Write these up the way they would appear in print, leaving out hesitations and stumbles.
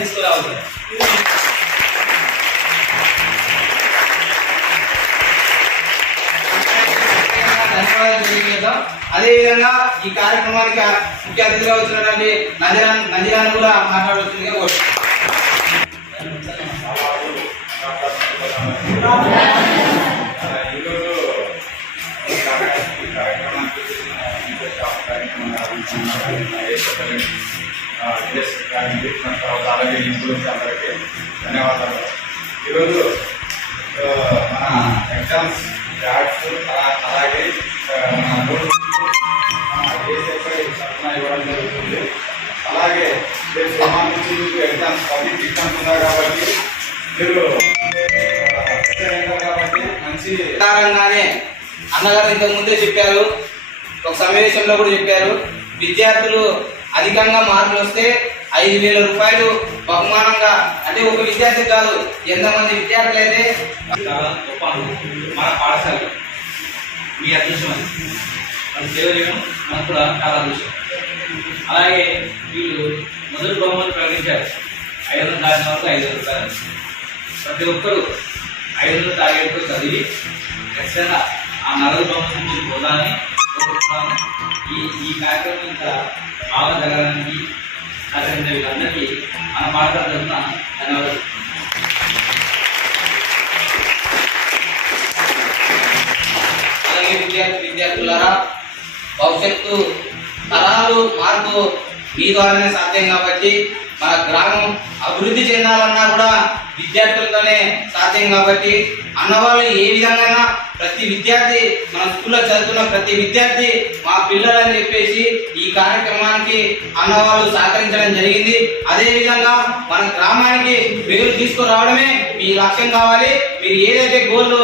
తీసుకురావాలి. అదేవిధంగా ఈ కార్యక్రమానికి ముఖ్య అతిథిగా వచ్చినటువంటి నందిరాన్ని కూడా మాట్లాడుతుందిగా కోరుతున్నాను. అలాగే ఇన్ఫ్లుయెన్స్ అందరికీ ధన్యవాదాలు. ఈరోజు మన ఎగ్జామ్స్ యాడ్స్ అలాగే ఇవ్వడం జరుగుతుంది. అలాగే సంబంధించి ఎగ్జామ్స్ పబ్లిక్ ఎగ్జామ్స్ ఉన్నాయి కాబట్టి మీరు కాబట్టి మంచి కారణంగానే అన్నగారు ఇంతకు ముందే చెప్పారు, ఒక సమావేశంలో కూడా చెప్పారు, విద్యార్థులు అధికంగా మార్కులు వస్తే 5,000 రూపాయలు బహుమానంగా, అంటే ఒక విద్యార్థి కాదు ఎంతమంది విద్యార్థులు అయితే చాలా గొప్ప మన పాఠశాల మీ అదృష్టం అని మనం సేవ చేయడం మనకు కూడా చాలా అదృష్టం. అలాగే వీళ్ళు మొదటి బహుమతి ప్రకటించారు. 500 దాటిన వరకు 5,000 రూపాయలు. ప్రతి ఒక్కరూ 500 టార్గెట్తో చదివి ఖచ్చితంగా ఆ నగదు బహుమతి మీరు పోదాలని కోరుకుంటున్నాను. ఈ కార్యక్రమం ఇంకా బాగా జరగడానికి సహకరించిన వీళ్ళందరికీ మన పాఠశాల తరఫున ధన్యవాదాలు. అలాగే విద్యార్థులారా, భవిష్యత్తు తరాలు మార్పు మీ ద్వారానే సాధ్యం కాబట్టి మన గ్రామం అభివృద్ధి చెందాలన్నా కూడా విద్యార్థులతోనే సాధ్యం కాబట్టి అన్నవాళ్ళు ఏ విధంగా ప్రతి విద్యార్థి మన స్కూల్లో చదువుతున్న ప్రతి విద్యార్థి మా పిల్లలని చెప్పేసి ఈ కార్యక్రమానికి అన్నవాళ్ళు సహకరించడం జరిగింది. అదేవిధంగా మన గ్రామానికి పేరు తీసుకురావడమే మీ లక్ష్యం కావాలి. మీరు ఏదైతే గోల్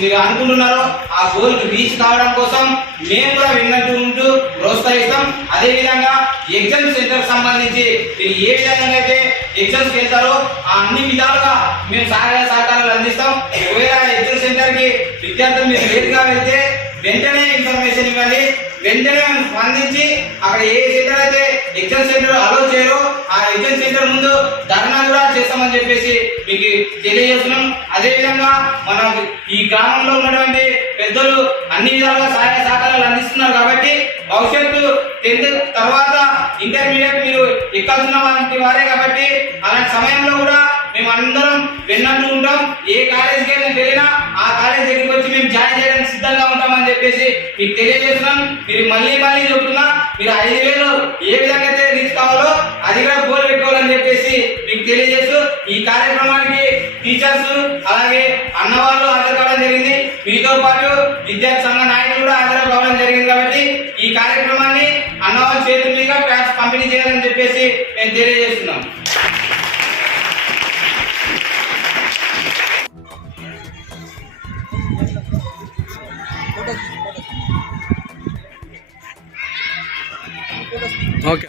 మీరు అనుకుంటున్నారో ఆ గోల్ రీచ్ కావడం కోసం మేము కూడా విన్నట్టు ప్రోత్సహిస్తాం. అదేవిధంగా ఎగ్జామ్ సెంటర్ సంబంధించి మీరు ఏ విధంగా అయితే ఎగ్జామ్స్కి వెళ్తారో ఆ అన్ని విధాలుగా మేము సహాయ సహకారాలు అందిస్తాం. ఒకవేళ ఎగ్జామ్ సెంటర్ కి విద్యార్థులు మీరు లేట్గా వెళ్తే వెంటనే ఇన్ఫర్మేషన్ ఇవ్వండి. వెంటనే స్పందించి అక్కడ ఏ సెంటర్ అయితే ఎగ్జామ్ సెంటర్ అలో చేయరో ఆ ఎగ్జామ్ సెంటర్ ముందు ధర్నా కూడా చేస్తామని చెప్పేసి మీకు తెలియజేస్తున్నాం. అదేవిధంగా మనం ఈ గ్రామంలో ఉన్నటువంటి పెద్దలు అన్ని విధాలుగా సహాయ సహకారాలు అందిస్తున్నారు కాబట్టి భవిష్యత్తు 10th తర్వాత ఇంటర్మీడియట్ మీరు ఎక్కాల్సిన వారే కాబట్టి అలాంటి సమయంలో కూడా మేము అందరం విన్నట్టు ఉంటాం. ఏ కాలేజీకి వెళ్ళినా ఆ కాలేజ్ దగ్గరికి వచ్చి మేము జాయిన్ చేయడానికి సిద్ధంగా ఉంటామని చెప్పేసి మీకు తెలియజేస్తున్నాం. మీరు మళ్ళీ చెప్తున్నా, మీరు 5,000 ఏ విధంగా అయితే రీచ్ కావాలో అది కూడా గోల్ పెట్టుకోవాలని చెప్పేసి మీకు తెలియజేస్తూ ఈ కార్యక్రమానికి టీచర్స్ అలాగే అన్నవాళ్ళు హాజరు కావడం జరిగింది. మీతో పాటు విద్యార్థి సంఘ నాయకులు కూడా హాజరు కావడం జరిగింది కాబట్టి ఈ కార్యక్రమాన్ని అన్నవాళ్ళ చేతుల మీదుగా ప్యాడ్స్ పంపిణీ చేయాలని చెప్పేసి మేము తెలియజేస్తున్నాం. ఓకే.